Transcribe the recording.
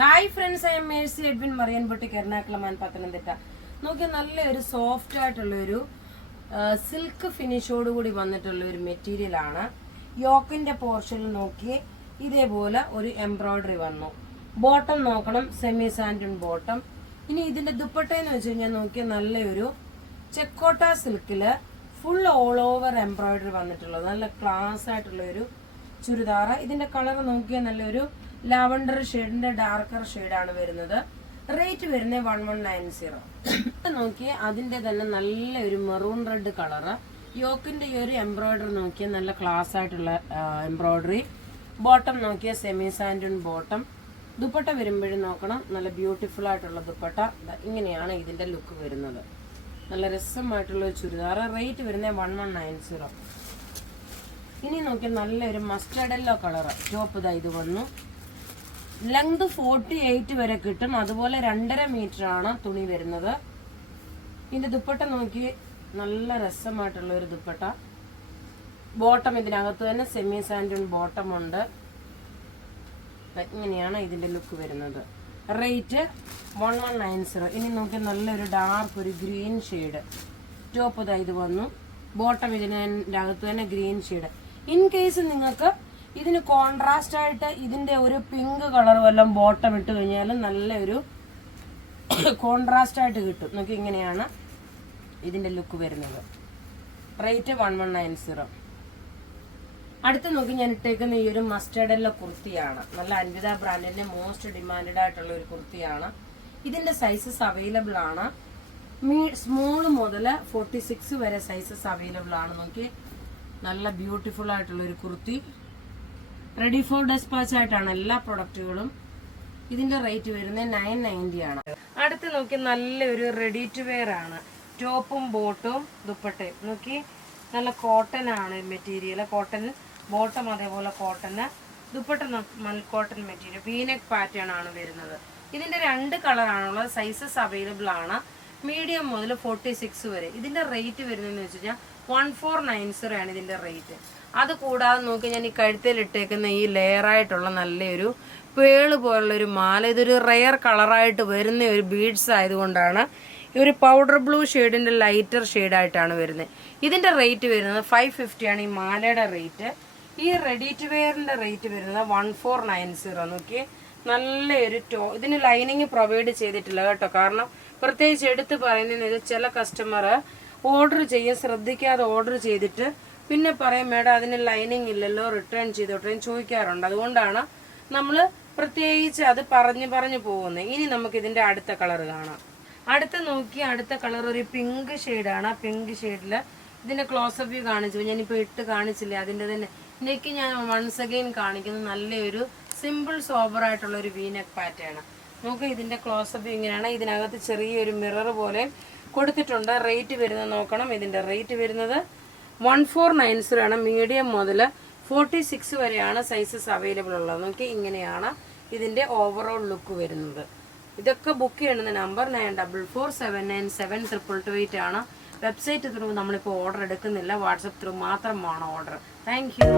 Hi friends, I M Mercy Edwin marine boutique Ernakulam and Pathanamthitta. നോക്കിയാൽ നല്ലൊരു soft ആയിട്ടുള്ളൊരു silk ഫിനിഷോട് കൂടി വന്നിട്ടുള്ള ഒരു മെറ്റീരിയൽ ആണ്. യോക്കിന്റെ പോർഷനിൽ നോക്കി ഇതേപോലെ ഒരു എംബ്രോയിഡറി വന്നു. ബോട്ടം നോക്കണം, സെമി സാൻഡൺ ബോട്ടം. ഇനി ഇതിന്റെ ദുപ്പട്ടയെന്ന് വെച്ച് കഴിഞ്ഞാൽ നോക്കിയാൽ നല്ലൊരു ചെക്കോട്ട സിൽക്കില് ഫുൾ ഓൾ ഓവർ എംബ്രോയിഡറി വന്നിട്ടുള്ളത് നല്ല ക്ലാസ് ആയിട്ടുള്ള ഒരു ചുരിദാർ. ഇതിന്റെ കളർ നോക്കിയാൽ നല്ലൊരു ലാവണ്ടർ ഷെയ്ഡിന്റെ ഡാർക്കർ ഷെയ്ഡാണ് വരുന്നത്. റേറ്റ് വരുന്നത് 1190. നോക്കിയേ അതിന്റെ തന്നെ നല്ലൊരു മെറൂൺ റെഡ് കളറ്. യോക്കിന്റെ ഈ ഒരു എംബ്രോയിഡറി നോക്കിയാൽ നല്ല ക്ലാസ് ആയിട്ടുള്ള എംബ്രോയിഡറി. ബോട്ടം നോക്കിയാൽ സെമി സാൻഡൺ ബോട്ടം. ദുപ്പട്ട വരുമ്പോഴും നോക്കണം, നല്ല ബ്യൂട്ടിഫുൾ ആയിട്ടുള്ള ദുപ്പട്ട. ഇങ്ങനെയാണ് ഇതിന്റെ ലുക്ക് വരുന്നത്. നല്ല രസമായിട്ടുള്ള ഒരു ചുരിദാർ. റേറ്റ് വരുന്നത് 1190. ഇനി നോക്കിയാൽ നല്ലൊരു മസ്റ്റർഡ് യെല്ലോ കളറ് ടോപ്പ് ഇത് വന്നു. ലെങ്ത് 48 വരെ കിട്ടും. അതുപോലെ 2.5 മീറ്റർ ആണ് തുണി വരുന്നത്. ഇതിന്റെ ദുപ്പട്ട നോക്കി നല്ല രസമായിട്ടുള്ള ഒരു ദുപ്പട്ട. ബോട്ടം ഇതിനകത്ത് തന്നെ സെമി സാൻഡൺ ബോട്ടം ഉണ്ട്. ഇങ്ങനെയാണ് ഇതിന്റെ ലുക്ക് വരുന്നത്. റേറ്റ് 1190. ഇനി നോക്കി നല്ലൊരു ഡാർക്ക് ഒരു ഗ്രീൻ ഷെയ്ഡ് ടോപ്പ് ഇത് വന്നു. ബോട്ടം ഇതിനകത്ത് തന്നെ ഗ്രീൻ ഷെയ്ഡ്. ഇൻ കേസ് നിങ്ങൾക്ക് ഇതിന് കോൺട്രാസ്റ്റ് ആയിട്ട് ഇതിന്റെ ഒരു പിങ്ക് കളർ വല്ലതും ബോട്ടം ഇട്ട് കഴിഞ്ഞാൽ നല്ലൊരു കോൺട്രാസ്റ്റ് ആയിട്ട് കിട്ടും. നോക്കി ഇങ്ങനെയാണ് ഇതിന്റെ ലുക്ക് വരുന്നത്. റേറ്റ് 1190. അടുത്ത് നോക്കി ഞാൻ ഇട്ടേക്കുന്ന ഈ ഒരു മസ്റ്റർഡ് യെല്ലോ കുർത്തിയാണ്. നല്ല അൻവിത ബ്രാൻഡിന്റെ മോസ്റ്റ് ഡിമാൻഡഡ് ആയിട്ടുള്ള ഒരു കുർത്തിയാണ്. ഇതിന്റെ സൈസസ് അവൈലബിൾ ആണ്. സ്മോൾ മുതൽ 46 വരെ സൈസസ് അവൈലബിൾ ആണ്. നോക്കി നല്ല ബ്യൂട്ടിഫുൾ ആയിട്ടുള്ള ഒരു കുർത്തി. റെഡി ഫോർ ഡെസ്പാച്ച് ആയിട്ടാണ് എല്ലാ പ്രൊഡക്റ്റുകളും. ഇതിന്റെ റേറ്റ് വരുന്നത് 990 ആണ്. അടുത്ത് നോക്കി നല്ലൊരു റെഡി ടു വെയർ ആണ്. ടോപ്പും ബോട്ടും ദുപ്പട്ടയും നോക്കി നല്ല കോട്ടൺ ആണ് മെറ്റീരിയൽ. കോട്ടൺ ബോട്ടം അതേപോലെ കോട്ടന്. Dupatta cotton material. V neck pattern ആണ് വരുന്നത്. ഇതിന്റെ 2 കളറാണുള്ളത്. സൈസസ് അവൈലബിൾ ആണ്. മീഡിയം മുതൽ 46 വരെ. ഇതിന്റെ റേറ്റ് വരുന്നതെന്ന് വെച്ച് കഴിഞ്ഞാൽ 1490 ആണ് ഇതിന്റെ റേറ്റ്. അത് കൂടാതെ നോക്കി ഞാൻ ഈ കഴുത്തിൽ ഇട്ടേക്കുന്ന ഈ ലെയർ ആയിട്ടുള്ള നല്ലൊരു പേള് പോലുള്ള ഒരു മാല. ഇതൊരു റെയർ കളറായിട്ട് വരുന്ന ഒരു ബീഡ്സ് ആയതുകൊണ്ടാണ് ഈ ഒരു പൗഡർ ബ്ലൂ ഷെയ്ഡിന്റെ ലൈറ്റർ ഷെയ്ഡായിട്ടാണ് വരുന്നത്. ഇതിന്റെ റേറ്റ് വരുന്നത് 550 ആണ് ഈ മാലയുടെ റേറ്റ്. ഈ റെഡി ടു വെയറിന്റെ റേറ്റ് വരുന്നത് 1490. നോക്കി നല്ലൊരു ഇതിന് ലൈനിങ് പ്രൊവൈഡ് ചെയ്തിട്ടില്ല കേട്ടോ. കാരണം പ്രത്യേകിച്ച് എടുത്ത് പറയുന്നത് ചില കസ്റ്റമർ ഓർഡർ ചെയ്യാൻ ശ്രദ്ധിക്കാതെ ഓർഡർ ചെയ്തിട്ട് പിന്നെ പറയും മേഡം അതിന് ലൈനിങ് ഇല്ലല്ലോ, റിട്ടേൺ ചെയ്തോട്ടെ ചോദിക്കാറുണ്ട്. അതുകൊണ്ടാണ് നമ്മൾ പ്രത്യേകിച്ച് അത് പറഞ്ഞു പോകുന്നത്. ഇനി നമുക്ക് ഇതിന്റെ അടുത്ത കളർ കാണാം. അടുത്ത കളർ ഒരു പിങ്ക് ഷെയ്ഡാണ്. പിങ്ക് ഷെയ്ഡിൽ ഇതിന്റെ ക്ലോസപ്പ് വ്യൂ കാണിച്ചു. ഞാനിപ്പോൾ ഇട്ട് കാണിച്ചില്ലേ അതിന്റെ തന്നെ നെക്ക് ഞാൻ വൺസ് അഗെയിൻ കാണിക്കുന്നത്. നല്ലൊരു സിമ്പിൾ സോബർ ആയിട്ടുള്ള ഒരു വീനെക്ക് പാറ്റേൺ. നമുക്ക് ഇതിന്റെ ക്ലോസപ്പ് വ്യൂ ഇങ്ങനെയാണ്. ഇതിനകത്ത് ചെറിയൊരു മിറർ പോലെ കൊടുത്തിട്ടുണ്ട്. റേറ്റ് വരുന്നത് നോക്കണം. ഇതിന്റെ റേറ്റ് വരുന്നത് 1490 ആണ്. മീഡിയം മുതൽ 46 വരെയാണ് സൈസസ് അവൈലബിൾ ഉള്ളത്. നോക്കി ഇങ്ങനെയാണ് ഇതിന്റെ ഓവറോൾ ലുക്ക് വരുന്നത്. ഇതൊക്കെ ബുക്ക് ചെയ്യുന്ന നമ്പർ 9447972228 ആണ്. വെബ്സൈറ്റ് ത്രൂ നമ്മളിപ്പോൾ ഓർഡർ എടുക്കുന്നില്ല. വാട്സപ്പ് ത്രൂ മാത്രമാണ് ഓർഡർ. Thank you.